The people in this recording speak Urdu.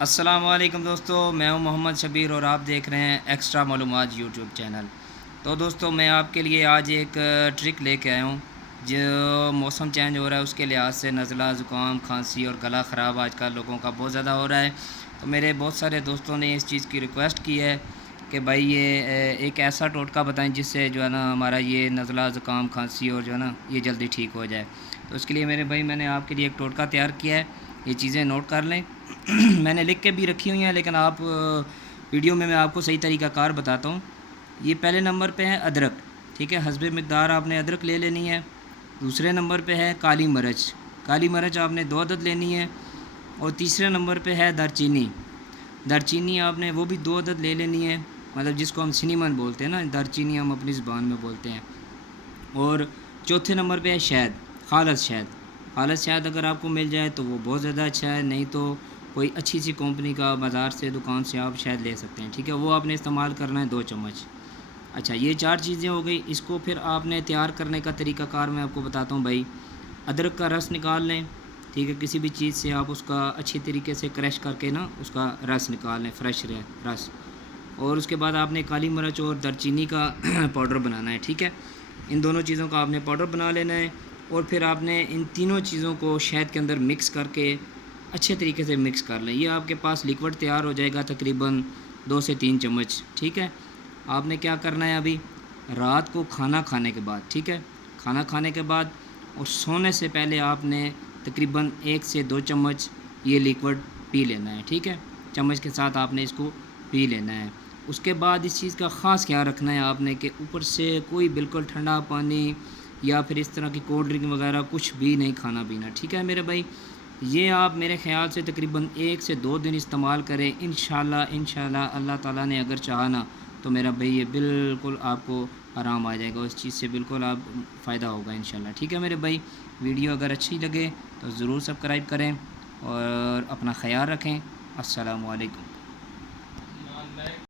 السلام علیکم دوستو، میں ہوں محمد شبیر اور آپ دیکھ رہے ہیں ایکسٹرا معلومات یوٹیوب چینل۔ تو دوستو میں آپ کے لیے آج ایک ٹرک لے کے آیا ہوں جو موسم چینج ہو رہا ہے اس کے لحاظ سے نزلہ، زکام، کھانسی اور گلا خراب آج کل لوگوں کا بہت زیادہ ہو رہا ہے۔ تو میرے بہت سارے دوستوں نے اس چیز کی ریکویسٹ کی ہے کہ بھائی یہ ایک ایسا ٹوٹکا بتائیں جس سے جو ہے نا ہمارا یہ نزلہ، زکام، کھانسی اور جو ہے نا یہ جلدی ٹھیک ہو جائے۔ تو اس کے لیے میں نے آپ کے لیے ایک ٹوٹکا تیار کیا ہے، یہ چیزیں نوٹ کر لیں۔ میں نے لکھ کے بھی رکھی ہوئی ہیں لیکن ویڈیو میں آپ کو صحیح طریقہ کار بتاتا ہوں۔ یہ پہلے نمبر پہ ہے ادرک، ٹھیک ہے، حسب مقدار آپ نے ادرک لے لینی ہے۔ دوسرے نمبر پہ ہے کالی مرچ، کالی مرچ آپ نے 2 عدد لینی ہے۔ اور تیسرے نمبر پہ ہے دارچینی، دارچینی آپ نے وہ بھی 2 عدد لے لینی ہے، مطلب جس کو ہم سنیمن بولتے ہیں نا، دارچینی ہم اپنی زبان میں بولتے ہیں۔ اور چوتھے نمبر پہ ہے شہد، خالص شہد، خالص شہد اگر آپ کو مل جائے تو وہ بہت زیادہ اچھا ہے، نہیں تو کوئی اچھی سی کمپنی کا بازار سے، دکان سے آپ شہد لے سکتے ہیں، ٹھیک ہے، وہ آپ نے استعمال کرنا ہے 2 چمچ۔ اچھا، یہ 4 چیزیں ہو گئی۔ اس کو پھر آپ نے تیار کرنے کا طریقہ کار میں آپ کو بتاتا ہوں بھائی۔ ادرک کا رس نکال لیں، ٹھیک ہے، کسی بھی چیز سے آپ اس کا اچھی طریقے سے کریش کر کے نا اس کا رس نکال لیں، فریش رس۔ اور اس کے بعد آپ نے کالی مرچ اور دارچینی کا پاؤڈر بنانا ہے، ٹھیک ہے، ان دونوں چیزوں کا آپ نے پاؤڈر بنا لینا ہے۔ اور پھر آپ نے ان تینوں چیزوں کو شہد کے اندر مکس کر کے اچھے طریقے سے مکس کر لیں۔ یہ آپ کے پاس لیکوڈ تیار ہو جائے گا تقریباً 2 سے 3 چمچ، ٹھیک ہے۔ آپ نے کیا کرنا ہے ابھی رات کو کھانا کھانے کے بعد، ٹھیک ہے، کھانا کھانے کے بعد اور سونے سے پہلے آپ نے تقریباً 1 سے 2 چمچ یہ لیکوڈ پی لینا ہے، ٹھیک ہے، چمچ کے ساتھ آپ نے اس کو پی لینا ہے۔ اس کے بعد اس چیز کا خاص خیال رکھنا ہے آپ نے کہ اوپر سے کوئی بالکل ٹھنڈا پانی یا پھر اس طرح کی کولڈ ڈرنک وغیرہ کچھ بھی نہیں کھانا پینا، ٹھیک ہے میرے بھائی۔ یہ آپ میرے خیال سے تقریباً 1 سے 2 دن استعمال کریں، انشاءاللہ اللہ تعالیٰ نے اگر چاہا نا تو میرا بھائی یہ بالکل آپ کو آرام آ جائے گا، اس چیز سے بالکل آپ فائدہ ہوگا انشاءاللہ، ٹھیک ہے میرے بھائی۔ ویڈیو اگر اچھی لگے تو ضرور سبسکرائب کریں اور اپنا خیال رکھیں۔ السلام علیکم۔